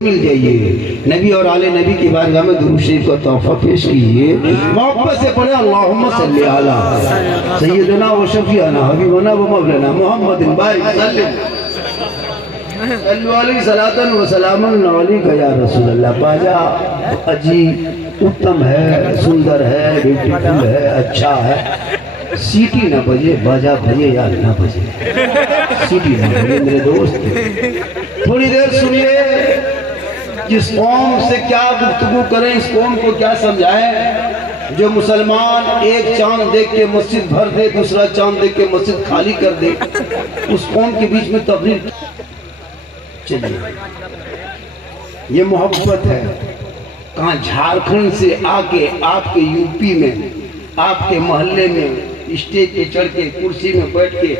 मिल जाइए। नबी और आले नबी की बारगाह में दुरूद शरीफ का तोहफा पेश कीजिए। मोहब्बत से पढ़े अल्लाहुम्मा सल्ली अला सय्यदना व शफीअना हबीबना व मौलाना मुहम्मदिन बारिक सल्लल्लाहु अलैहि सलातन व सलामन अलैका या रसूल अल्लाह। बाजा अजी उत्तम है, सुंदर है, ब्यूटीफुल है, अच्छा है। सीटी ना बजे, बाजा बजे या ना बजे, सीटी ना बजे मेरे दोस्त। थोड़ी देर सुनिए, जिस कौम से क्या गुफ्तगू करें, इस कौम को क्या समझाएं। जो मुसलमान एक चांद देख के मस्जिद भर दे, दूसरा चांद देख के मस्जिद खाली कर दे, उस कौम के बीच में तबलीग। चलिए, ये मोहब्बत है। कहाँ झारखंड से आके आपके यूपी में, आपके मोहल्ले में स्टेज पे चढ़ के, कुर्सी में बैठ के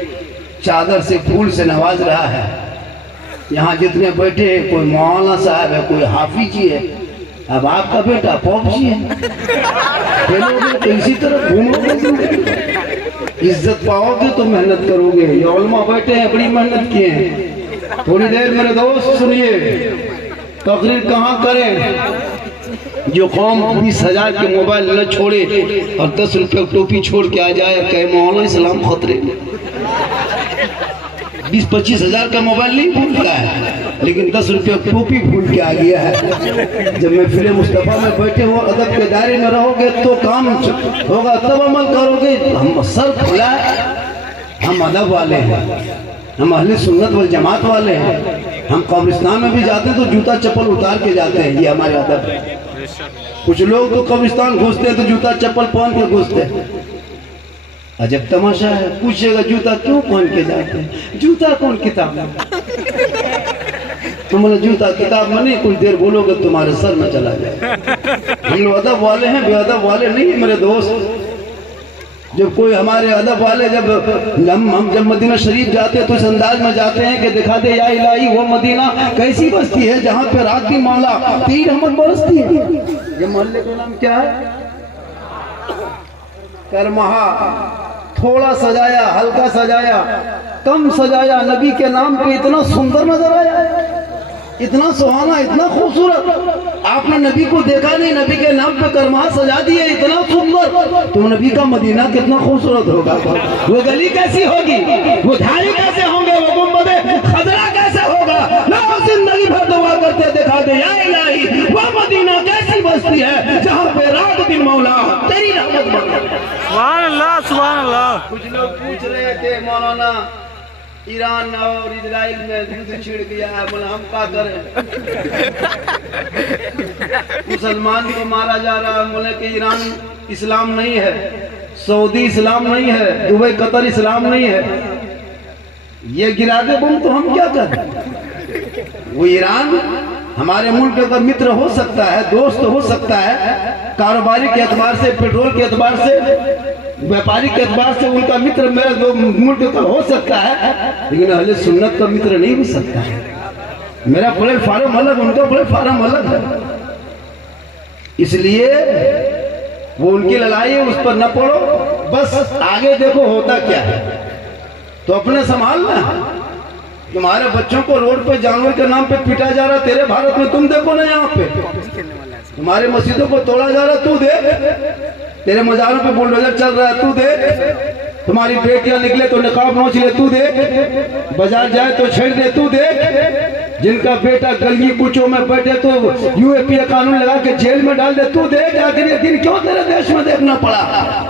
चादर से फूल से नवाज रहा है। यहाँ जितने बैठे हैं, कोई मौलाना साहब है, कोई हाफिज जी है। अब आपका बेटा पॉप जी है, खेलोगे तो इसी तरह घूमोगे, इज्जत पाओगे तो मेहनत करोगे। ये उलमा बैठे हैं, बड़ी मेहनत किए हैं। थोड़ी देर मेरे दोस्त सुनिए, तकरीर कहाँ करें। जो कौम 20,000 के मोबाइल न छोड़े और 10 रुपये टोपी छोड़ के आ जाए, कहे मौलाना इस्लाम खतरे में। 20-25 हजार का मोबाइल नहीं भूलता है, लेकिन 10 रुपये टोपी भूल के आ गया है। जब मैं फिल्म मुस्तफा में बैठे हो, अदब के दायरे में रहोगे तो काम होगा, तब अमल करोगे। हम सर खुला, हम अदब वाले हैं, हम अहले सुन्नत वल जमात वाले हैं। हम कब्रिस्तान में भी जाते हैं तो जूता चप्पल उतार के जाते हैं, ये हमारे अदब है। कुछ लोग तो कब्रिस्तान घुसते हैं तो जूता चप्पल पहन के घुसते हैं। अजब तमाशा है। पूछेगा जूता क्यों पहन के जाते हैं? जूता कौन किताब है? तुम जूता किताब में नहीं, कुछ देर बोलोगे तुम्हारे सर में चला जाए। हम लोग अदब वाले हैं, बेअदब वाले नहीं है मेरे दोस्त। जब कोई हमारे अदब वाले, हम जब मदीना शरीफ जाते हैं तो इस अंदाज में जाते हैं कि दिखा दे या इलाही वो मदीना कैसी बस्ती है जहाँ पे रात की माला तीर रहमत बरसती है। ये मोहल्ले का नाम क्या है? करमहा। थोड़ा सजाया, हल्का सजाया, कम सजाया, नबी के नाम पे इतना सुंदर नजर आया, इतना सुहाना, इतना खूबसूरत। आपने नबी को देखा नहीं, नबी के नाम पे करमहा सजा दिए, इतना सुंदर। तो नबी का मदीना कितना खूबसूरत होगा। वो गली कैसी होगी, वो धारी कैसे होंगे, वो गुंबदे खजरा कैसे होगा। लोग जिंदगी भर दुआ करते दिखा दे या इलाही वो मदीना कैसी बस्ती है जहाँ पे रात दिन मौला तेरी रहमत बरसे। सुभान अल्लाह, सुभान अल्लाह। कुछ लोग पूछ रहे थे, मौलाना ईरान और इजराइल में युद्ध छिड़ गया है, बोला हम क्या करें। मुसलमान को मारा जा रहा है, बोले कि ईरान इस्लाम नहीं है, सऊदी इस्लाम नहीं है, दुबई कतर इस्लाम नहीं है। ये गिरा दे बम तो हम क्या करें। वो ईरान हमारे मुल्क का मित्र हो सकता है, दोस्त हो सकता है, कारोबारी के एतबार से, पेट्रोल के एतबार से, व्यापारी के एतबार से उनका मित्र मेरे दो मुल्क का हो सकता है, लेकिन अहले सुन्नत का मित्र नहीं हो सकता है। मेरा प्लेटफार्म अलग, उनका प्लेटफार्म अलग है। इसलिए वो उनकी लड़ाई है, उस पर न पड़ो, बस आगे देखो होता क्या है। तो अपने संभालना। तुम्हारे बच्चों को रोड पे जानवर के नाम पे पीटा जा रहा, तेरे भारत में तुम देखो ना, यहाँ पे तुम्हारे मस्जिदों को तोड़ा जा रहा, तू देख। तेरे मजारों पे बुलडोजर चल रहा है, तू देख। तुम्हारी बेटियां निकले तो निकाब नोच ले, तू देख। बाजार जाए तो छेड़ दे, तू देख। जिनका बेटा गली कुचों में बैठे तो यूएपीए कानून लगा के जेल में डाल दे, तू देख। आखिर ये दिन क्यों तेरे देश में देखना पड़ा?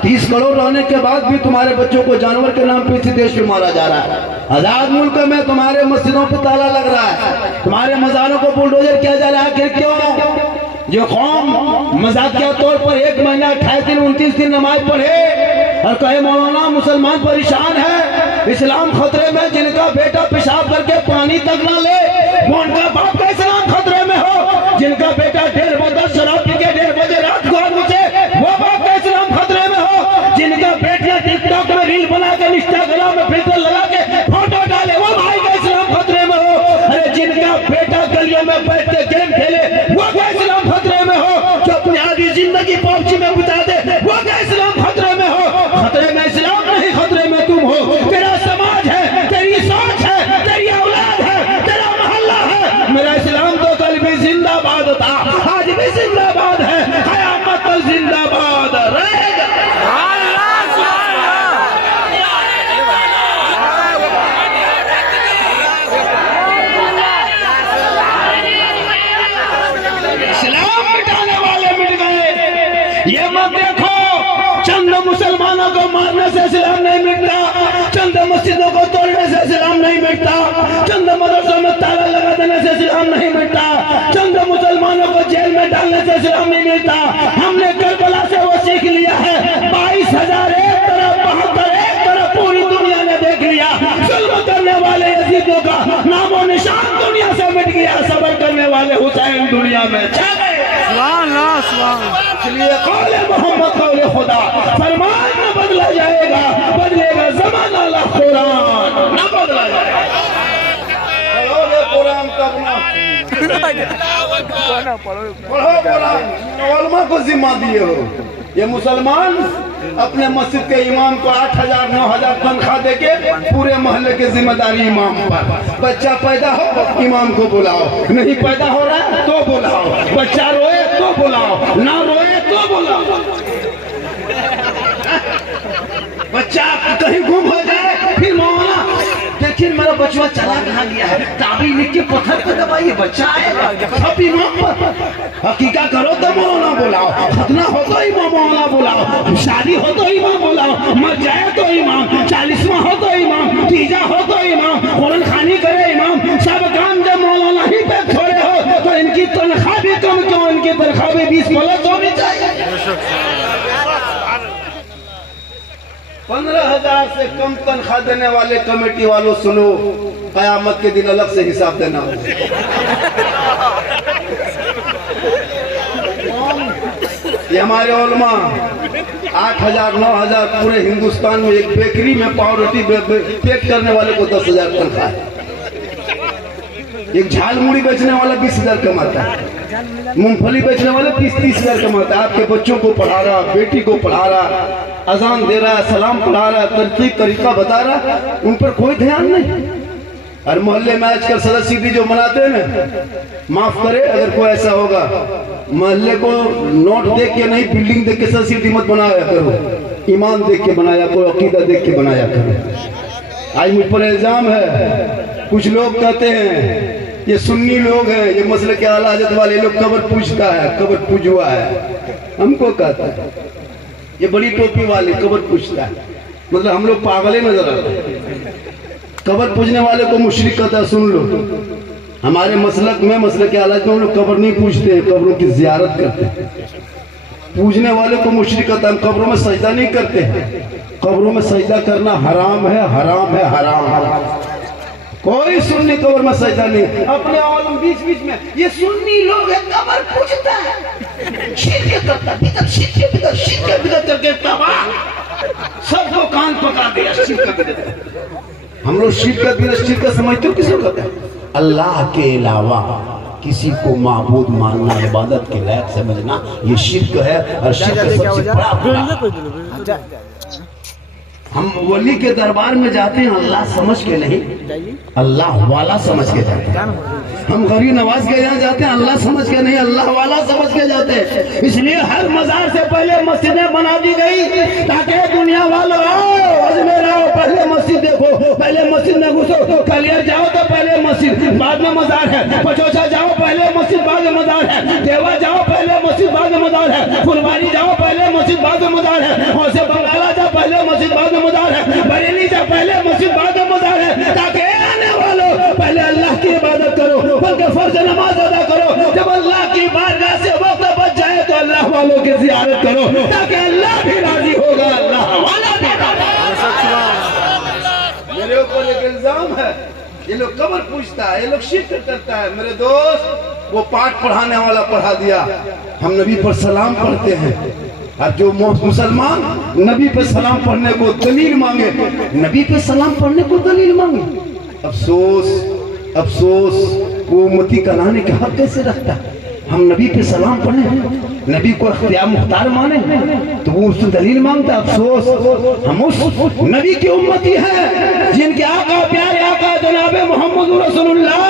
30 करोड़ रहने के बाद भी तुम्हारे बच्चों को जानवर के नाम पे इसी देश में मारा जा रहा है। आजाद मुल्क में तुम्हारे मस्जिदों पे ताला लग रहा है, तुम्हारे मजारों को बुलडोजर किया जा रहा है। आखिर क्यों? जो कौम मजाकिया तौर पर 1 महीना 28 दिन 29 दिन नमाज पढ़े और कहे मौलाना मुसलमान परेशान है, इस्लाम खतरे में, जिनका बेटा पेशाब करके पानी तक ना ले वो उनका बाप का इस्लाम खतरे में हो, जिनका बेटा 1:30 बजे शराब पी के 1:30 बजे रात को मुझे वो बाप का इस्लाम खतरे में हो, जिनका बेटियां टिकटॉक में रील बना के, इंस्टाग्राम में फिल्टर लगा के फोटो डाले, वो भाई का इस्लाम खतरे में हो। अरे जिनका बेटा गलियों में बैठ के गेम खेले, वो का इस्लाम खतरे में हो। जो अपनी आधी जिंदगी पबजी में बिता दे, वो का इस्लाम खतरे में हो। खतरे में इस्लाम नहीं, खतरे में तुम हो। तेरा समाज है, तेरी सोच है, तेरी औलाद है, तेरा मोहल्ला है। मेरा जिंदाबाद था, आज भी जिंदाबाद है, क़यामत तक जिंदाबाद रहेगा। इस्लाम मिटाने वाले मिट गए। ये मत देखो चंद मुसलमानों को मारने से इस्लाम नहीं मिटता, चंद मस्जिदों को तोड़ने से इस्लाम नहीं मिटता, चंद मदरसों में ताला लगा देने से इस्लाम नहीं मिटता, चंद मुसलमानों को जेल में डालने से इस्लाम नहीं मिटता। हमने करबला से वो सीख लिया है। 22,000 एक तरफ, 72 एक तरफ, पूरी दुनिया ने देख लिया। जुल्म करने वाले यजीदों का नामो निशान दुनिया से मिट गया। सब्र करने वाले हुसैन दुनिया में छा गए। इसलिए कौले मोहम्मद कौले खुदा, फरमान न बदला जाएगा, बदलेगा जमाना ला कुरान न बदला जाएगा। कुरान कब ना पढ़ो कुरान, उलमा को जिम्मा दिए हो। ये मुसलमान अपने मस्जिद के इमाम को 8,000 9,000 तनख्वाह देके पूरे मोहल्ले की जिम्मेदारी इमाम पर। बच्चा पैदा हो इमाम को बुलाओ, नहीं पैदा हो रहा है तो बुलाओ, बच्चा रोए तो बुलाओ, ना रोए तो बुलाओ। बच्चा कहीं गुम हो जाए फिर मौलाना देखिए मेरा बचवा चला कहाँ गया है, ताबी लिख के पत्थर पे दबाइए बच्चा आएगा। सब इमाम पर हकीका करो तो मौलाना बुलाओ, खतना हो तो इमाम मौलाना बुलाओ, शादी हो तो इमाम बुलाओ, मर जाए तो इमाम, 40वां हो तो इमाम, तीजा हो तो इमाम, कुरान खानी करे इमाम। सब काम जब मौलाना ही पे छोड़े हो तो इनकी तनख्वाह भी कम क्यों, इनकी तनख्वाह भी 20 प्लस होनी चाहिए। 15,000 से कम तनख्वाह देने वाले कमेटी वालों सुनो, क़यामत के दिन अलग से हिसाब देना होगा। ये हमारे उलमा 8,000 9,000 पूरे हिंदुस्तान में एक बेकरी में पाव रोटी पैक करने वाले को 10,000 तनख्वाह है। एक झाल मुड़ी बेचने वाला 20,000 कमाता है, मूंगफली बेचने वाले 30,000 कमाता है। आपके बच्चों को पढ़ा रहा, बेटी को पढ़ा रहा, अजान दे रहा है, सलाम पढ़ा रहा है, तरतीब तरीका बता रहा, उन पर कोई ध्यान नहीं। और मोहल्ले में आजकल सदस्य जो मनाते हैं ना, माफ करे अगर कोई ऐसा होगा, मोहल्ले को नोट देख के नहीं बिल्डिंग देख के सदस्य मत बनाया करो, ईमान देख के बनाया करो, अकीदा देख के बनाया करो। आज मुझ पर इल्जाम है, कुछ लोग कहते हैं ये सुन्नी लोग हैं, ये मसले के आला हजरत वाले लोग कब्र पूजता है, कब्र पूजवा है। हमको कहता है ये बड़ी टोपी वाले कब्र पूजता है, मतलब हम लोग पागले नजर आते हैं। कब्र पूजने वाले को मुशरिक कहता है। सुन लो, हमारे मसलक में मसले के आला में हम लोग कब्र नहीं पूजते हैं, कब्रों की जियारत करते हैं। पूजने वाले को मुशरिक कहता है। हम कब्रों में सजदा नहीं करते हैं, कब्रों में सजदा करना हराम है, हराम है, हराम है। कोई सुन्नी कब्र में सजदा नहीं। अपने आलम बीच बीच में ये सुन्नी लोग है कब्र पूजता है, शिर्क करता है, शिर्क करके तबाह सबको कान पका दिया। शिर्क हम लोग शिर्क समझते हो किसको कहते हैं? अल्लाह के अलावा किसी को माबूद मानना, इबादत के लायक समझना, ये शिर्क है। और शिर्क सबसे बड़ा गुनाह। हम वली के दरबार में जाते हैं अल्लाह समझ के नहीं, अल्लाह वाला समझ के जाते हैं। हम गरीब नवाज के यहाँ जाते हैं अल्लाह समझ के नहीं, अल्लाह वाला समझ के जाते हैं। इसलिए हर मजार से पहले मस्जिदें बना दी गई ताकि दुनिया वालों आओ, अजमेर आओ, पहले मस्जिद देखो, पहले मस्जिद में घुसो। कलियर जाओ तो पहले मस्जिद, बाद में मजार है। पचोचा जाओ पहले मस्जिद, बाद में मजार है। देवा जाओ पहले मस्जिद, बाद में मजार है। फुलवारी जाओ पहले मस्जिद, बाद में मजार है। और से बंगाला जाओ पहले मस्जिद, बाद में मजार है। बरेली जाओ पहले मस्जिद, बाद में मजार है। ताकि आने वालों पहले अल्लाह की इबादत करो, बल्कि फर्ज नमाज अदा करो। जब अल्लाह की बारगाह से वक्त बच जाए तो अल्लाह वालों की ज़ियारत करो, ताकि अल्लाह भी राजी होगा, अल्लाह वाला भी राजी। मेरे ऊपर एक इल्जाम है, ये लोग कब्र पूछता है, ये लोग शिर्क करता है। मेरे दोस्त, वो पाठ पढ़ाने वाला पढ़ा दिया, हम नबी पर सलाम पढ़ते हैं। और जो मुसलमान नबी पे सलाम पढ़ने को दलील मांगे, नबी पे सलाम पढ़ने को दलील मांगे, अफसोस अफसोस, वो उम्मती कहलाने का हक कैसे रखता है? हम नबी पे सलाम पढ़े, नबी को इख्तियार मुख्तार माने तो वो उससे दलील मांगता। अफसोस, हम उस नबी की उम्मती है जिनके आका प्यारे आका जनाबे मोहम्मद रसूलुल्लाह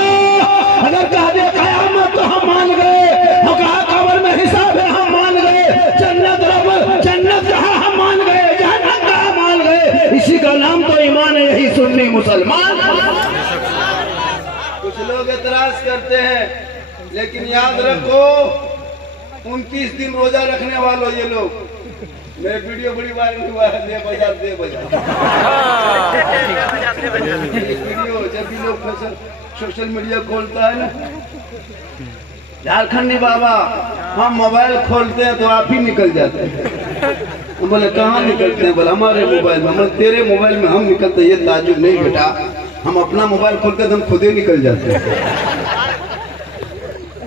अगर कह दे क़यामत तो हम मान गए। लेकिन याद रखो 29 दिन रोजा रखने वालों ये लोग, मेरे वीडियो बड़ी वायरल हुआ है, दे बजा वीडियो जब भी लोग सोशल मीडिया खोलता है ना, झारखंडी बाबा हम मोबाइल खोलते हैं तो आप ही निकल जाते हैं। हम बोले कहाँ निकलते हैं? बोले हमारे मोबाइल में। हम तेरे मोबाइल में हम निकलते? ये ताजुब नहीं बेटा, हम अपना मोबाइल खोलते हैं तो हम खुद ही निकल जाते हैं।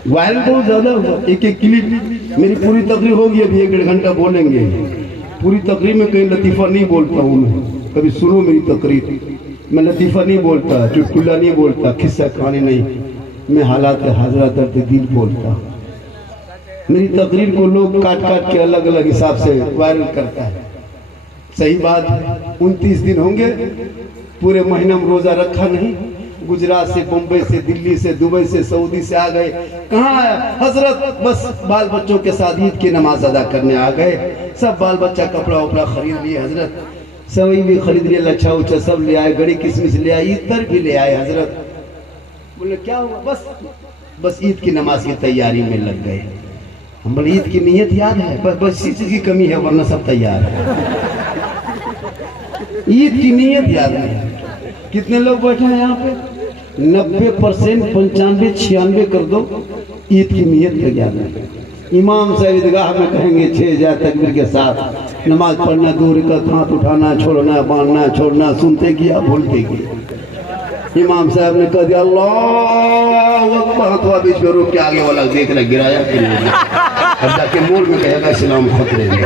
वायरल बहुत ज्यादा हुआ, एक क्लिप मेरी पूरी तकरीर होगी, अभी 1-1.5 घंटा बोलेंगे। पूरी तकरीर में कहीं लतीफ़ा नहीं बोलता हूँ मैं, कभी सुनो मेरी तकरीर, मैं लतीफ़ा नहीं बोलता, चुटकुला नहीं बोलता, किस्सा कहानी नहीं, मैं हालात हाजरा दर्द दिल बोलता। मेरी तकरीर को लोग काट काट के अलग अलग हिसाब से वायरल करता है। सही बात है, 29 दिन होंगे, पूरे महीना में रोजा रखा नहीं। गुजरात से, बम्बई से, दिल्ली से, दुबई से, सऊदी से आ गए। कहाँ है हजरत? बस बाल बच्चों के साथ ईद की नमाज अदा करने आ गए। सब बाल बच्चा कपड़ा उपड़ा खरीद लिए हजरत, सवई भी खरीद लिए, लच्छा उच्छा सब ले आए, गड़ी किशमिश ले आए, इतर भी ले आए हजरत। बोले क्या हुआ? बस ईद की नमाज की तैयारी में लग गए। हम बोले ईद की नीयत याद है? बस इसी चीज की कमी है, वरना सब तैयार है। ईद की नीयत याद नहीं। कितने लोग बैठे हैं यहाँ पे? 90%, 95, 96 कर दो, ईद की नीयत का याद नहीं। इमाम साहब ईदगाह में कहेंगे 6000 तकबीर के साथ नमाज पढ़ना, 2 रकात हाथ उठाना, छोड़ना, बांधना, छोड़ना, सुनते किया भूलते किया। इमाम साहब ने कह दिया अल्लाह अकबर, हाथवा बीच में रोक के आगे वाला देख रहा गिराया कि नहीं, अब जाके मोड़ में कहेगा इस्लाम खतरे में।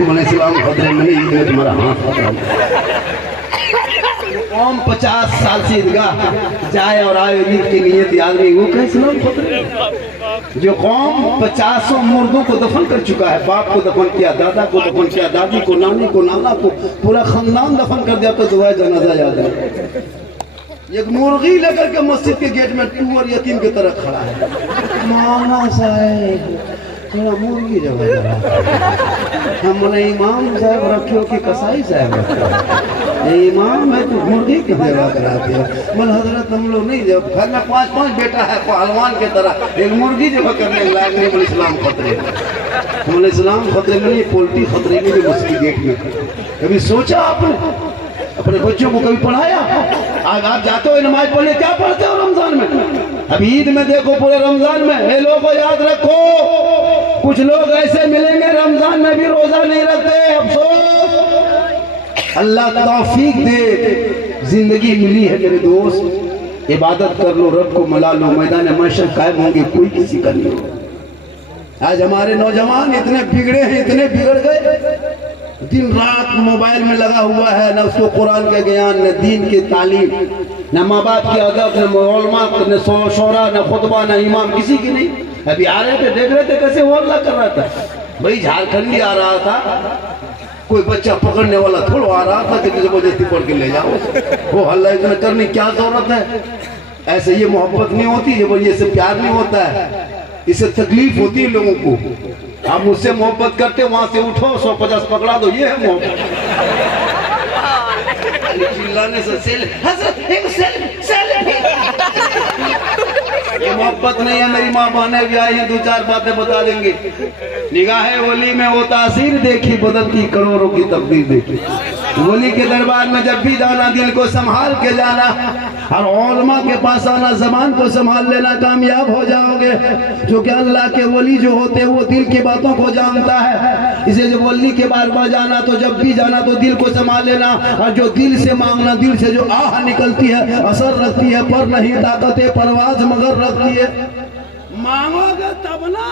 मैंने इस्लाम खतरे में नहीं, ईद में तुम्हारा हाथ खतरा। कौम 50 साल से ईदगाह जाए और आए, ईद की नीयत याद नहीं, वो कैसे इस्लाम खतरे? जो कौम 50 मुर्दों को दफन कर चुका है, बाप को दफन किया, दादा को दफन किया, दादी को, नानी को, नाना को, पूरा खानदान दफन कर दिया, तो दुआ जनाजा याद है। एक मुर्गी लेकर के मस्जिद के गेट में टूर यतीम की तरह खड़ा है। मामा साहब थोड़ा मुर्गी जगह, हम बोले इमाम साहब रखियो कि कसाई साहब रखियो? ये इमाम है तो मुर्गी की सेवा कराते हो? बोले हजरत हम लोग नहीं, जब घर में 5-5 बेटा है पहलवान की तरह, एक मुर्गी जगह करने लायक नहीं। बोले इस्लाम खतरे में। बोले इस्लाम खतरे में नहीं, पोल्ट्री खतरे में भी मस्जिद गेट में। कभी सोचा आपने? अपने बच्चों को कभी पढ़ाया? आज आप जाते हो नमाज पढ़ने, क्या पढ़ते हो रमजान में? अब ईद में देखो, पूरे रमजान में ये लोगों याद रखो, कुछ लोग ऐसे मिलेंगे रमजान में भी रोजा नहीं रखते। अफसोस, अल्लाह तौफीक दे, जिंदगी मिली है मेरे दोस्त, इबादत कर लो, रब को मना लो, मैदान महशर कायम होंगे, कोई किसी का नहीं होगा। आज हमारे नौजवान इतने बिगड़े हैं, इतने बिगड़ गए, दिन रात मोबाइल में लगा हुआ है, न उसको कुरान का ज्ञान, न दीन की तालीम, न माँ बाप की अदब, न मौलमा, न शोरा, न खुतबा, न इमाम, किसी की नहीं। अभी आ रहे थे, देख रहे थे कैसे वो हल्ला कर रहा था। भाई झारखंडी आ रहा था, कोई बच्चा पकड़ने वाला थोड़ा आ रहा था कि जबरदस्ती पढ़ के ले जाओ। वो हल्ला इतना करने क्या जरूरत है? ऐसे ये मोहब्बत नहीं होती, ये से प्यार नहीं होता है, इससे तकलीफ होती है लोगों को। आप मुझसे मोहब्बत करते, वहां से उठो 150 पकड़ा दो, ये है मोहब्बत। चिल्लाने से ये मोहब्बत नहीं है। मेरी माँ बहने भी आई हैं, 2-4 बातें बता देंगे। निगाहे वली में वो तासीर देखी, बदलती करोड़ों की तकदीर देखी। वली के दरबार में जब भी जाना, दिल को संभाल के जाना, और उलमा के पास आना, ज़बान को संभाल लेना, कामयाब हो जाओगे। जो कि अल्लाह के वली जो होते हैं वो दिल की बातों को जानता है। इसे जब वली के बार बार जाना, तो जब भी जाना तो दिल को संभाल लेना, और जो दिल से मांगना, दिल से जो आह निकलती है, असर रखती है, पर नहीं ताकत परवाज मगर रखती है। मांगोगे तब ना,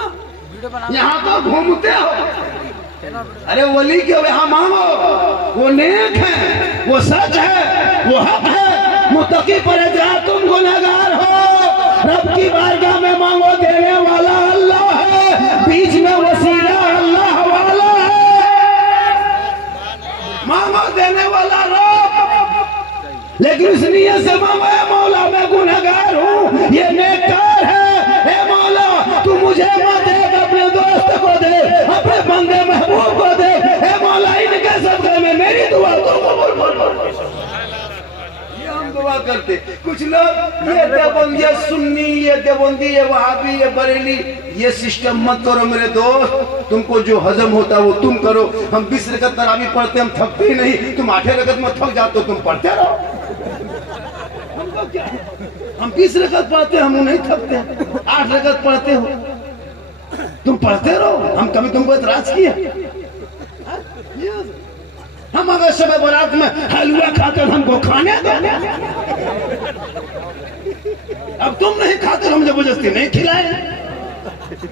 यहाँ तो घूमते हो। अरे वली के यहाँ मांगो, वो नेक है, वो सच है, वो हक है, मुत्तकी परहेज़गार, तुम गुनहगार हो। रब की बारगाह में मांगो, देने वाला अल्लाह है, बीच में वसीला अल्लाह वाला है। मांगो, देने वाला रब, लेकिन इस नियत से मांगो, ए मौला मैं गुनहगार हूँ, ये नेककार है, ए मौला तू मुझे मत दे, अपने दोस्त को दे, अपने बंदे महबूब को दे, ए मौला इनके सदक़े में मेरी दुआ को कबूल फरमा। ये हम दुआ हुआ करते। कुछ लोग ये देवबंदी, ये सुन्नी, ये देवबंदी, ये वहाबी, ये बरेली, ये सिस्टम मत करो मेरे दोस्त। तुमको जो हजम होता है वो तुम करो। हम 20 रकत तरावी पढ़ते, हम थकते ही नहीं। तुम 8 रकत में थक जाते हो, तुम पढ़ते रहो। हमको क्या, हम 20 रकत पढ़ते, हम नहीं थकते। 8 रकत पढ़ते हो, तुम पढ़ते रहो। हम कभी तुमको एतराज किए? हम अगर शब बारात में हलवा खाकर हमको खाने दो। अब तुम नहीं खाते, हम जबरदस्ती नहीं खिलाए।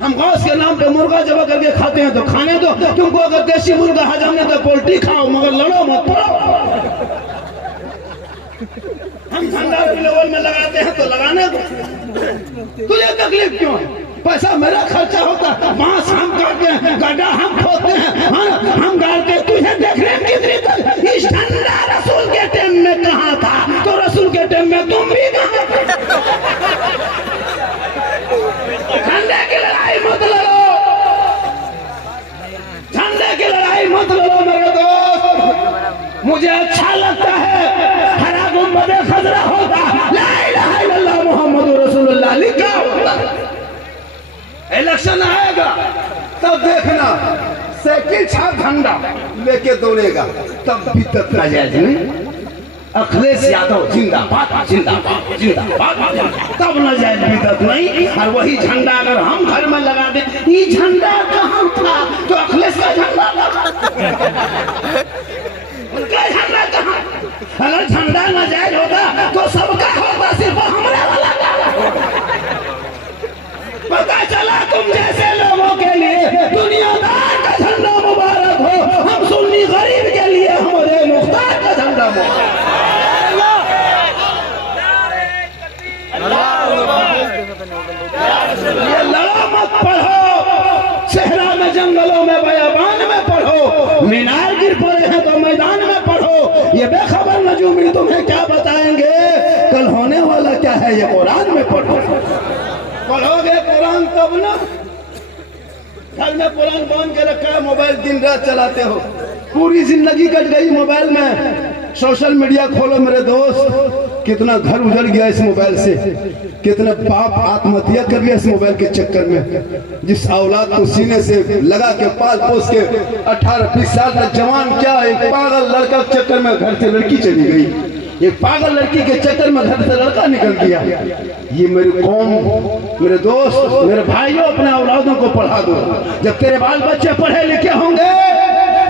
हम गौस के नाम पे मुर्गा जबा करके खाते हैं तो खाने दो। तुमको अगर देसी मुर्गा हजम नहीं तो पोल्ट्री खाओ, मगर लड़ो मत, पड़ो। हम झंडा की लेवल में लगाते हैं तो लगाने दो। तुझे तकलीफ क्यों है? पैसा मेरा खर्चा होता, बांस हम काटते हैं, गड्ढा हम खोदते हैं, हम गाड़ते हैं। तुझे देखने में कितनी तक इस झंडा रसूल के टाइम में कहाँ था, तो रसूल के टाइम में तुम भी कहाँ? झंडे की लड़ाई मत लड़ो, झंडे की लड़ाई मत लड़ो मेरे दोस्त। मुझे अच्छा लगता है हरा गुंबद खजरा होगा, ला इलाहा इल्लल्लाह मुहम्मदुर रसूलुल्लाह लिखा होगा। इलेक्शन आएगा तब देखना साइकिल छाप झंडा लेके दौड़ेगा, तब भी तक नाजायज नहीं। अखिलेश यादव जिंदाबाद जिंदाबाद जिंदाबाद, तब नाजायज बिदत नहीं। और वही झंडा अगर हम घर में लगा दे, ये झंडा कहाँ था तो अखिलेश का झंडा उनका झंडा कहाँ? अगर झंडा नाजायज होता तो सबका होता, सिर्फ हमारा वाला का। पता चला तुम जैसे लोगों के लिए दुनियादार का झंडा मुबारक हो, हम सुन्नी गरीब के लिए हमारे मुख्तार का झंडा मुबारक। ये लड़ो मत पढ़ो, सहरा में जंगलों में बयाबान में पढ़ो, मीनार गिर पड़े हैं तो मैदान में पढ़ो। ये बेखबर नजूमी तुम्हें क्या बताएंगे, कल होने वाला क्या है ये कुरान में पढ़ो। पढ़ोगे कुरान तब ना। घर में कुरान बांध के रखा है, मोबाइल दिन रात चलाते हो, पूरी जिंदगी कट गई मोबाइल में। सोशल मीडिया खोलो मेरे दोस्त, कितना घर उजड़ गया इस मोबाइल से, कितना बाप आत्महत्या कर लिया इस मोबाइल के चक्कर में। जिस औलाद को सीने से लगा के पाल पोस के 18-20 साल तक जवान, क्या एक पागल लड़का के चक्कर में घर से लड़की चली गई, एक पागल लड़की के चक्कर में घर से लड़का निकल गया। ये मेरी कौम, मेरे दोस्त, मेरे भाइयों, अपने औलादों को पढ़ा दो। जब तेरे बाल बच्चे पढ़े लिखे होंगे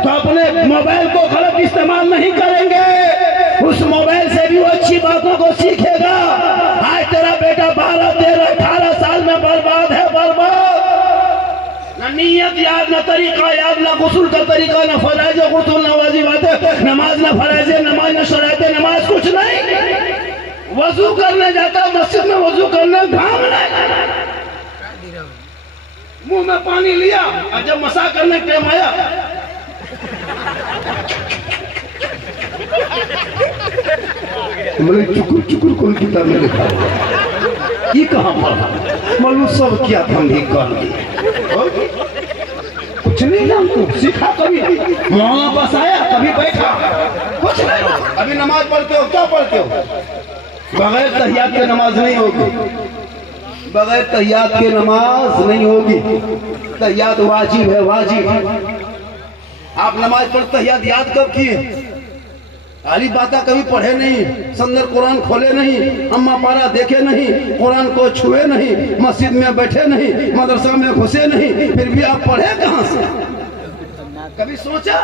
तो अपने मोबाइल को गलत इस्तेमाल नहीं करेंगे, उस मोबाइल से भी वो अच्छी बातों को सीखेगा। आज तेरा बेटा 12, 13, 18 साल में बर्बाद है, बर्बाद। न नियत याद, न तरीका याद, न गुस्ल का तरीका, न फराइज गुस्ल, न वाजिबात नमाज, न फराइज नमाज, न शरायत नमाज, कुछ नहीं। वजू करने जाता मस्जिद में, वजू करने घाम नहीं, मुंह में पानी लिया और जब मसा करने टाइम आया मैंने चुकुर चुकुर कौन किताब में लिखा, ये कहाँ पढ़ा? मालूम सब किया था, हम भी कर लिए। कुछ नहीं जानते, सीखा कभी? वहाँ पास आया कभी बैठा, कुछ नहीं। अभी नमाज पढ़ते हो, क्या पढ़ते हो? बगैर तहियात के नमाज नहीं होगी, बगैर तहियात के नमाज नहीं होगी। तहियात वाजिब है, वाजिब। आप नमाज पढ़ते तहियात याद कब किए? अली बाता कभी पढ़े नहीं, संदर कुरान खोले नहीं, अम्मा पारा देखे नहीं, कुरान को छुए नहीं, मस्जिद में बैठे नहीं, मदरसा में घुसे नहीं, फिर भी आप पढ़े कहाँ से? कभी सोचा?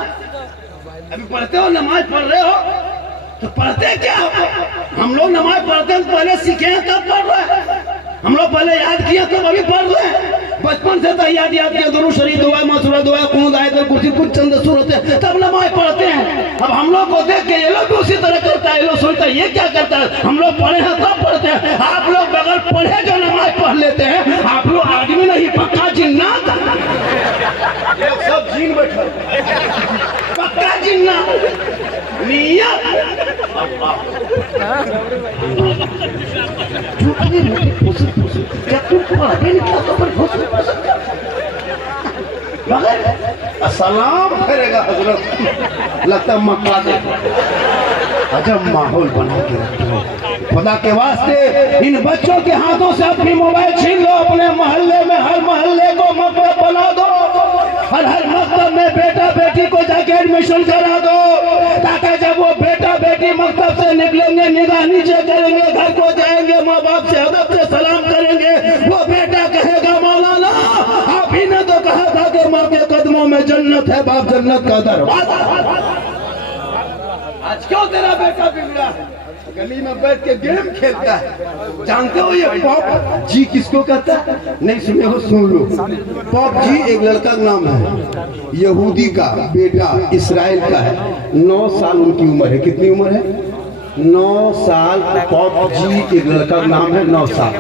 अभी पढ़ते हो, नमाज पढ़ रहे हो तो पढ़ते क्या हो? हम लोग नमाज पढ़ते हैं पहले सीखे हैं तब पढ़ रहे हैं, हम लोग पहले याद किए तो अभी पढ़ रहे हैं। बचपन से तो याद किया, दुरूद शरीफ, दुआ, मसूरा, दुआ, कुनूत, आयतुल कुर्सी, कुछ चंद सूरतें, तब नमाज पढ़ते हैं। अब हम लोग को देख के ये लोग भी उसी तरह करता है, ये लोग सोचता है ये क्या करता है, हम लोग पढ़े हैं तब पढ़ते हैं। आप लोग बगैर पढ़े जो नमाज पढ़ लेते हैं, आप लोग आदमी नहीं, पक्का जिन्नात। सब जीन बैठा, पक्का जिन्नात, नियत। सलाम करेगा हजरत, लगता मक्का देखो, अजब माहौल बना के रखते हो। खुदा के वास्ते इन बच्चों के हाथों से अपनी मोबाइल छीन लो, अपने मोहल्ले में हर मोहल्ले को मकतब बना दो, हर मकतब में बेटा बेटी को जाके एडमिशन करा दो, ताकि जब वो बेटा बेटी मकतब से निकलेंगे निगाह नीचे करेंगे, घर को जाएंगे, माँ बाप से अदब से सलाम करेंगे, वो बेटा कहेगा मौलाना आप ही ने तो कहा था कि माँ के कदमों में जन्नत है, बाप जन्नत का दरवाजा। आज क्यों तेरा बेटा बिगड़ा है? गली में बैठ के गेम खेलता है। जानते हो ये पॉप जी किसको कहता है? नहीं सुने हो, सुन लो। पॉप जी एक लड़का का नाम है, यहूदी का बेटा, इसराइल का है। 9 साल उनकी उम्र है। कितनी उम्र है? 9 साल। पॉप जी एक लड़का का नाम है, 9 साल।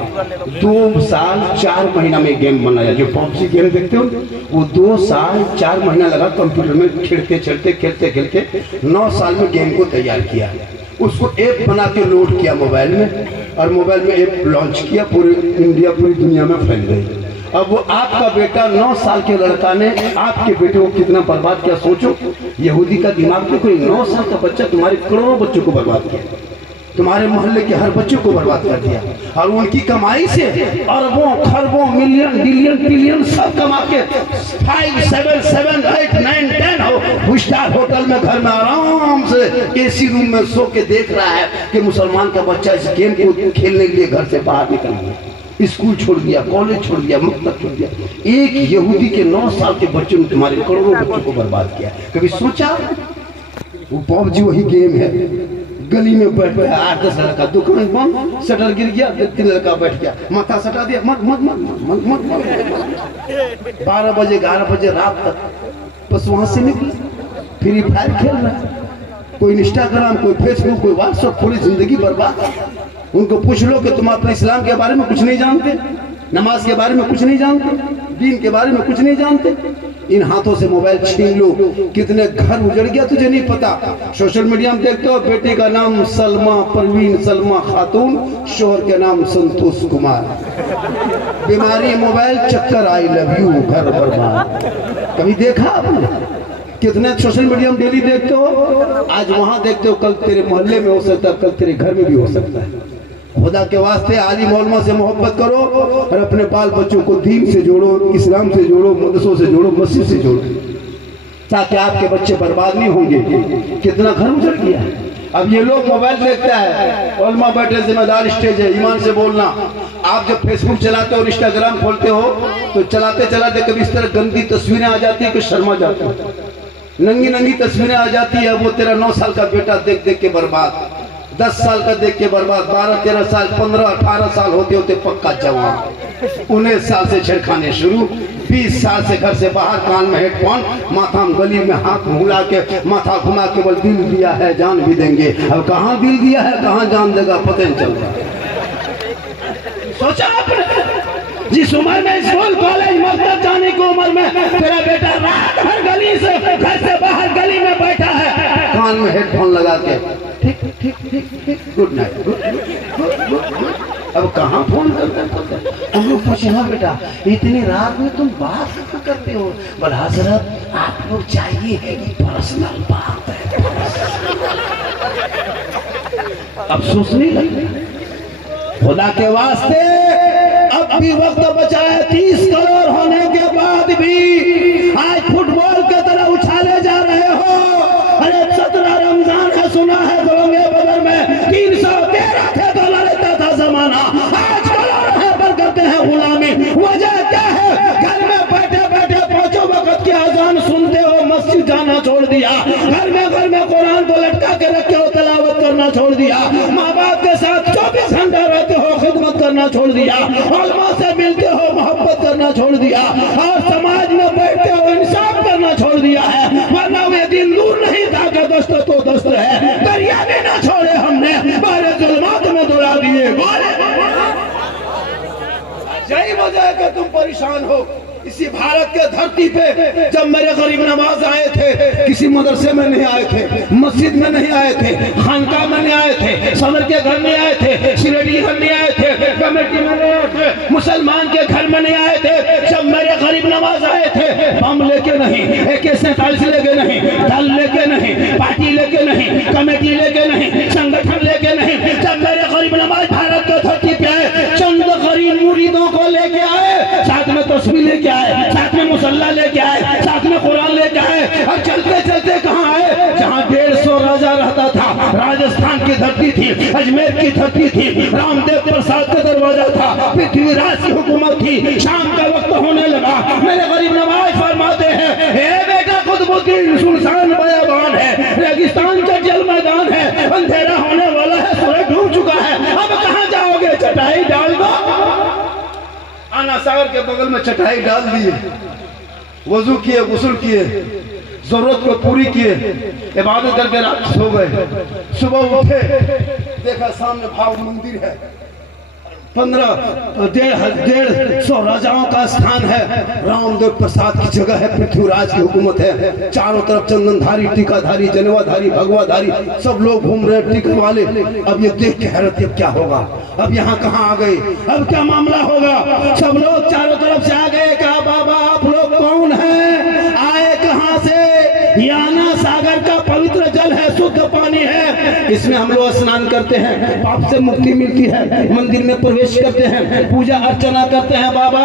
2 साल 4 महीना में गेम बनाया। जो पॉप जी गेम देखते हो वो 2 साल 4 महीना लगा कंप्यूटर में खेलते खेलते 9 साल में गेम को तैयार किया। उसको ऐप बना के लोड किया मोबाइल में, और मोबाइल में ऐप लॉन्च किया, पूरी इंडिया पूरी दुनिया में फैल गई। अब वो आपका बेटा 9 साल के लड़का ने आपके बेटे को कितना बर्बाद किया सोचो। यहूदी का दिमाग में कोई 9 साल का बच्चा तुम्हारे करोड़ों बच्चों को बर्बाद किया, तुम्हारे मोहल्ले के हर बच्चों को बर्बाद कर दिया, और उनकी कमाई से अरबों खरबों मिलियन बिलियन ट्रिलियन सब कमा के 5 7 7 8 9 10 हो स्टार होटल में घर में आराम से एसी रूम में सो के देख रहा है कि मुसलमान का बच्चा इस गेम को खेलने के लिए घर से बाहर निकल गया, स्कूल छोड़ दिया, कॉलेज छोड़ दिया, मकतब छोड़ दिया। एक यहूदी के 9 साल के बच्चे ने तुम्हारे करोड़ों बच्चों को बर्बाद किया। कभी सोचा? वो पॉप जी वही गेम है। गली में बैठ गया 8-10 लड़का, दुकान बंद, शटर गिर गया, 3 लड़का बैठ गया, माथा सटा दिया, मत मत मत मत मत, मत। 12 बजे 11 बजे रात तक बस वहां से निकले, फ्री फायर खेल रहा है, कोई इंस्टाग्राम, कोई फेसबुक, कोई व्हाट्सएप, पूरी जिंदगी बर्बाद। उनको पूछ लो कि तुम अपने इस्लाम के बारे में कुछ नहीं जानते, नमाज के बारे में कुछ नहीं जानते, दीन के बारे में कुछ नहीं जानते। इन हाथों से मोबाइल छीन लो, कितने घर उजड़ गया तुझे नहीं पता। सोशल मीडिया में देखते हो बेटी का नाम सलमा परवीन सलमा खातून, शोहर के नाम संतोष कुमार, बीमारी मोबाइल, चक्कर आई लव यू, घर बर्बाद। कभी देखा आपने? कितने सोशल मीडिया में डेली देखते हो, आज वहां देखते हो, कल तेरे मोहल्ले में हो सकता है, कल तेरे घर में भी हो सकता है। खुदा के वास्ते आलिम उलमा से मोहब्बत करो और अपने बाल बच्चों को दीन से जोड़ो, इस्लाम से जोड़ो, मदरसों से जोड़ो, मस्जिद से जोड़ो, ताकि आपके बच्चे बर्बाद नहीं होंगे। कितना घर उजड़ गया। अब ये लोग मोबाइल देखता है, उलमा बैठे, जिम्मेदार स्टेज है, ईमान से बोलना। आप जब फेसबुक चलाते हो और इंस्टाग्राम खोलते हो तो चलाते चलाते कभी इस तरह गंदी तस्वीरें आ जाती है कि शर्मा जाते हो, नंगी नंगी तस्वीरें आ जाती है। वो तेरा 9 साल का बेटा देख देख के बर्बाद, 10 साल का देख के बर्बाद, 12 13 साल 15 18 साल होते होते पक्का जवान, 19 साल से छेड़खाने शुरू, 20 साल से घर से बाहर, कान में हेडफोन, माथा में गली में हाथ मुड़ा के, माथा घुमा के, बोल दिल दिया है जान भी देंगे। अब कहाँ दिल दिया है, कहाँ जान देगा, पता नहीं चल रहा। सोचा आपने? जिस उम्र में स्कूल कॉलेज मकतब जाने की उम्र में तेरा बेटा रात भर गली से, घर से बाहर गली में बैठा है, कान में हेडफोन लगा के, ठीक ठीक ठीक ठीक, गुड नाइट। अब कहाँ फोन करते? हम लोग पूछे, हाँ बेटा इतनी रात में तुम बात क्यों करते हो? बोला हजरत आप लोग चाहिए, पर्सनल बात है। अब सोचने लगे, खुदा के वास्ते अब भी वक्त बचा है। 30 करोड़ होने के बाद भी आज फुटबॉल की तरह उछाले जा रहे हो। अरे 17 रमजान है, सुना है दोगे बदर में 313 थे तो लड़ता था जमाना, आज करोड़ है पर करते हैं गुलामी। वजह क्या है? घर में बैठे बैठे 5 वक्त की अजान सुनते हो, मस्जिद जाना छोड़ दिया, घर में कुरान को लटका के रखे हो, तलावत करना छोड़ दिया, माँ बाप के साथ 24 घंटा रहते हो, खिदमत करना छोड़ दिया, उलमा से मिलते हो, मोहब्बत करना छोड़ दिया, और समाज में बैठते हो, इंसाफ करना छोड़ दिया है। वरना वे दिन दूर नहीं था कि दस्त तो दस्त है, दरिया में ना छोड़े हमने, बारे जुल्मात में दौड़ा दिए। यही वजह है कि तुम परेशान हो। इसी भारत के धरती पे जब मेरे गरीब नवाज आए थे, किसी मदरसे में नहीं आए थे, मस्जिद में नहीं आए थे, खानका में नहीं आए थे, सदर के घर नहीं आए थे, शिरडी घर नहीं आए थे, कमेटी में नहीं आए थे, मुसलमान के घर में नहीं आए थे। जब मेरे गरीब नवाज आए थे, बम लेके नहीं, AK-47 लेके नहीं, दल लेके नहीं, पार्टी लेके नहीं, कमेटी लेके नहीं, संगठन लेके नहीं। जब मेरे गरीब तस्वीर लेके आए, साथ में मुसल्ला लेके आए, साथ में कुरान लेके आए, और चलते चलते कहाँ आए? जहाँ 150 राजा रहता था। राजस्थान की धरती थी, अजमेर की धरती थी, रामदेव प्रसाद का दरवाजा था, पृथ्वीराज की हुकूमत थी। शाम का वक्त होने लगा, मेरे गरीब नवाज फरमाते हैं, हे बेटा कुतुबुद्दीन, सुनसान बयाबान है, रेगिस्तान का जल मैदान है, अंधेरा होने वाला है, सूरज डूब चुका है, अब कहाँ जाओगे? चटाई डाल दो। आना सागर के बगल में चटाई डाल दिए, वजू किए, गुस्ल किए, जरूरत को पूरी किए, इबादत करके रात सो गए। सुबह उठे, देखा सामने भाव मंदिर है, 150 राजाओं का स्थान है, रामदेव प्रसाद की जगह है, पृथ्वीराज की हुकूमत है। चारों तरफ चंदनधारी, टीकाधारी, जनेवाधारी, भगवाधारी सब लोग घूम रहे, टीके वाले। अब ये देख के हैरत, अब क्या होगा? अब यहाँ कहाँ आ गए? अब क्या मामला होगा? सब लोग चारों तरफ से आ गए। कहा बाबा आप लोग कौन हैं? आए कहाँ से? याना सागर का पवित्र जल है, शुद्ध पानी है, इसमें हम लोग स्नान करते हैं, पाप से मुक्ति मिलती है, मंदिर में प्रवेश करते हैं, पूजा अर्चना करते हैं। बाबा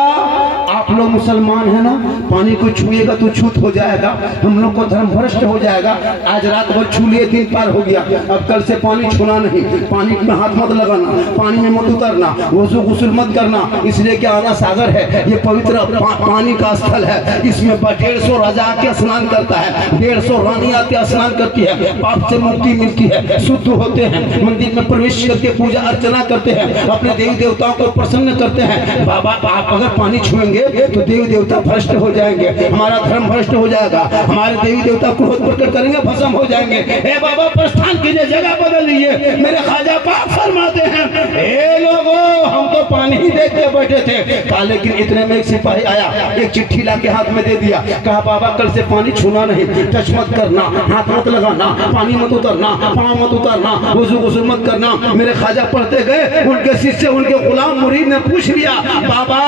आप लोग मुसलमान है ना, पानी को छुएगा तो छूत हो जाएगा, हम लोग को धर्म भ्रष्ट हो जाएगा। आज रात भर छू लिए, 3 पार हो गया, अब कल से पानी छूना नहीं, पानी में हाथ मत लगाना, पानी में मत उतरना, वजू गुस्ल मत करना, इसलिए कि आना सागर है, ये पवित्र पानी का स्थल है। इसमें 150 राजा आके स्नान करता है, 150 रानी आके स्नान करती है, पाप से मुक्ति मिलती है, शुद्ध होते हैं, मंदिर में प्रवेश करके पूजा अर्चना करते हैं, अपने देवी देवताओं को प्रसन्न करते हैं। बाबा आप अगर पानी छुएंगे तो देवी देवता भ्रष्ट हो जाएंगे, हमारा धर्म भ्रष्ट हो जाएगा, हमारे देवी देवता क्रोध प्रकट करेंगे, भस्म हो जाएंगे। हे बाबा प्रस्थान कीजिए, जगह बदल लीजिए। मेरे ख्वाजा पाक फरमाते हैं, हे लोगों हम तो पानी ही देख के बैठे थे। कहा लेकिन इतने में एक सिपाही आया, एक चिट्ठी ला के हाथ में दे दिया, कहा बाबा कल से पानी छूना नहीं, टच मत करना, हाथ मत लगाना, पानी मत उतरना, पाँव मत उतरना, वजू गुस्ल मत करना। मेरे ख्वाजा पढ़ते गए, उनके शिष्य, उनके गुलाम मुरीद ने पूछ लिया, बाबा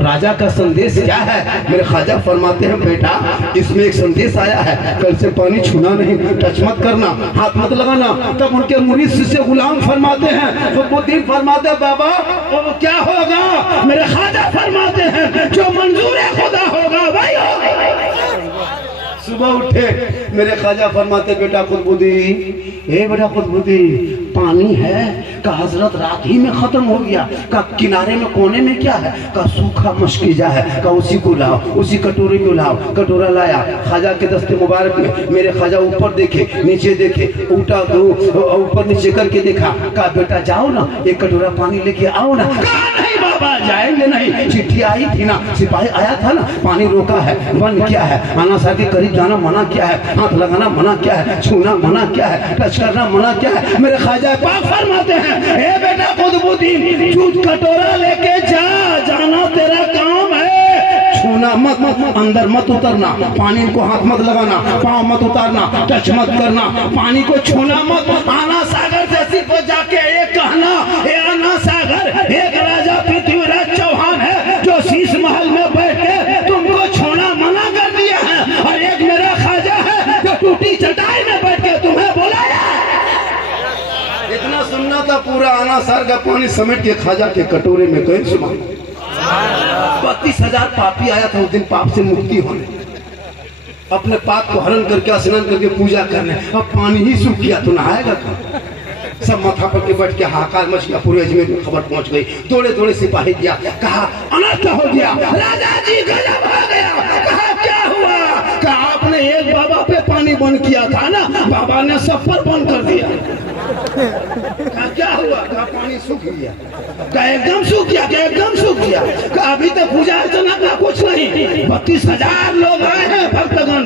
राजा का संदेश क्या है? मेरे ख्वाजा फरमाते हैं, बेटा इसमें एक संदेश आया है, कल से पानी छूना नहीं, टच मत करना, हाथ मत लगाना। तब उनके मुरीद शिष्य गुलाम फरमाते हैं, कुतुबुद्दीन फरमाते हैं, बाबा तो क्या होगा? मेरे ख्वाजा फरमाते हैं, जो मंजूर खुदा होगा भाई होगा। सुबह उठे, मेरे ख्वाजा फरमाते, बेटा कुतुबुद्दीन, हे बेटा कुतुबुद्दीन पानी है? का हजरत रात ही में खत्म हो गया। का किनारे में कोने में क्या है? का सूखा मशकीजा है, का उसी को लाओ, उसी कटोरे में लाओ। कटोरा लाया, ख्वाजा के दस्ते मुबारक में, मेरे ख्वाजा ऊपर देखे, नीचे देखे, उल्टा ऊपर नीचे करके देखा, कहा बेटा जाओ ना, एक कटोरा पानी लेके आओ ना। नहीं बाबा जाएंगे नहीं, चिट्ठी आई थी ना, सिपाही आया था ना, पानी रोका है, बंद क्या है, आना साथ के करीब जाना मना क्या है, हाथ लगाना मना क्या है, छूना मना क्या है, टच करना मना क्या है। मेरे ख्वाजा पाक फरमाते हैं, हे बेटा कुतुबुद्दीन झूठ कटोरा लेके जा, जाना तेरा काम है, छूना मत, अंदर मत उतरना, पानी को हाथ मत लगाना, पाँव मत उतारना, टच मत करना, पानी को छूना मत। आना सागर से सिर्फ जाके एक कहना, हे आना सागर एक राजा पृथ्वीराज चौहान है, जो शीश महल में बैठ के तुमको छूना मना कर दिया है, और एक मेरा ख्वाजा है जो टूटी चटाई में बैठ के तुम्हें बुलाया। इतना सुनना था, पूरा आना सार का पानी समेट के ख्वाजा के कटोरे में गए। सुबह 32,000 पापी आया था उस दिन, पाप से मुक्ति होने, अपने पाप को हरण करके स्नान करके पूजा करने। अब पानी ही सूख गया तो नहाएगा कौन? सब माथा पर के बैठ के हाहाकार मच गया, पूरे अजमेर में खबर पहुंच गई। दौड़े दौड़े सिपाही दिया, कहा अनर्थ हो गया, राजा जी गजब हो गया। कहा क्या हुआ? कहा आपने एक बाबा पे पानी बंद किया था ना, बाबा ने सब पर बंद कर दिया। कहा क्या हुआ? कहा पानी सूख गया। कहा एकदम सूख गया? क्या एकदम सूख गया? कहा अभी तक पूजा अर्चना का कुछ नहीं, 32,000 लोग आए हैं भक्तगण,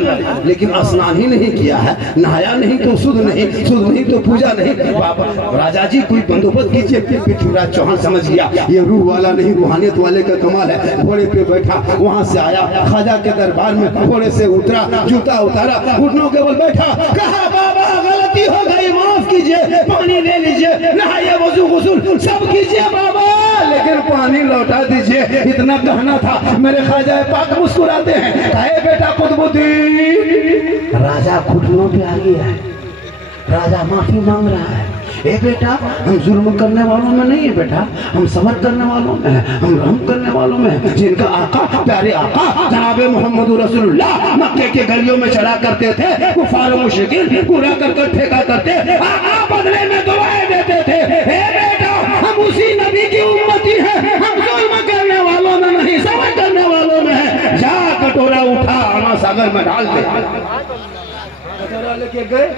लेकिन स्नान ही नहीं किया है, नहाया नहीं तो शुद्ध नहीं तो पूजा नहीं। बाबा राजा जी कोई बंदोबस्त कीजिए। पृथ्वीराज चौहान समझ गया ये रूह वाला नहीं, रूहानियत वाले का कमाल है। घोड़े पे बैठा, वहां से आया, ख्वाजा के दरबार में घोड़े से उतरा, जूता उतारा, घुटनों के बल बैठा, कहा बाबा गलती हो गई, माफ कीजिए, पानी ले लीजिए, नहाइए, वजू गुस्ल सब कीजिए बाबा, लेकिन पानी लौटा दीजिए। इतना कहना था। मेरे ख्वाजा पाक मुस्कुराते हैं, कहे बेटा कुतुबुद्दीन, राजा घुटनों पे आ गया है, राजा माफी मांग रहा है, ए बेटा, हम जुल्म करने वालों में नहीं है बेटा, हम सब्र करने वालों में है, हम रहम करने वालों में है। जिनका आका, प्यारे आका जनाब मोहम्मद रसूलुल्लाह मक्के के गलियों में चला करते थे, कुफार मुशरिकीन पूरा कर ठेका करते, आका बदले में दुआएं देते थे। ए बेटा, हम उसी नबी की उम्मती हैं, हम जुल्म करने वालों में नहीं, सब्र करने वालों में है। जा कटोरा उठा, आना सागर में डाल दे। कटोरा लेके गए,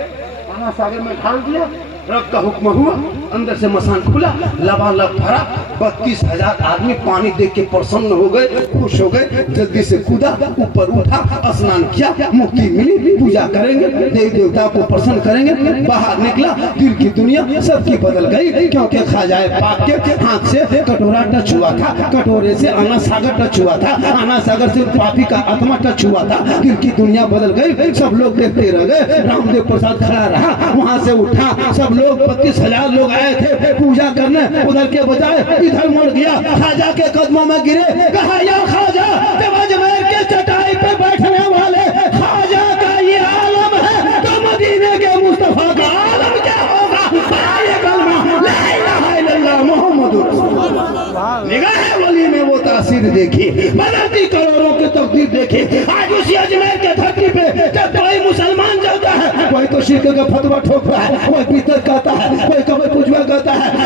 आना सागर में ढाल दिया, रब का हुक्म हुआ, अंदर से मसान खुला, लबालब भरा। 32,000 आदमी पानी देख के प्रसन्न हो गए, खुश हो गए, जल्दी से कूदा, ऊपर उठा, स्नान किया, मुक्ति मिली, पूजा करेंगे, देवी देवता को प्रसन्न करेंगे। बाहर निकला, दिल की दुनिया सबकी बदल गई, क्योंकि खाजाए पाक के हाथ से कटोरा टच हुआ था, कटोरे से आना सागर टच हुआ था, आना सागर से पापी का आत्मा टच हुआ था, दिल की दुनिया बदल गई। सब लोग देखते रह गए, रामदेव प्रसाद खड़ा रहा, वहां से उठा, सब लोग 32,000 लोग आए थे पूजा करने, उधर के बजाय इधर मुड़ गया, खाजा के कदमों में गिरे, कहा या खाजा, जब अजमेर के चटाई पे बैठने वाले खाजा का ये आलम है, तो मदीने के मुस्तफा का आलम क्या होगा? ये कलमा ला इलाहा इल्लल्लाह मुहम्मदुर रसूलुल्लाह। निगाह वली में वो तासीर देखी, बदलती करोड़ों की तकदीर देखी। आज उसी अजमेर के धरती पे जब कोई मुसलमान जाता है, कोई तो शिरक का फतवा ठोकता है, कोई पीतल कहता है, कोई कबर पुजवा कहता है,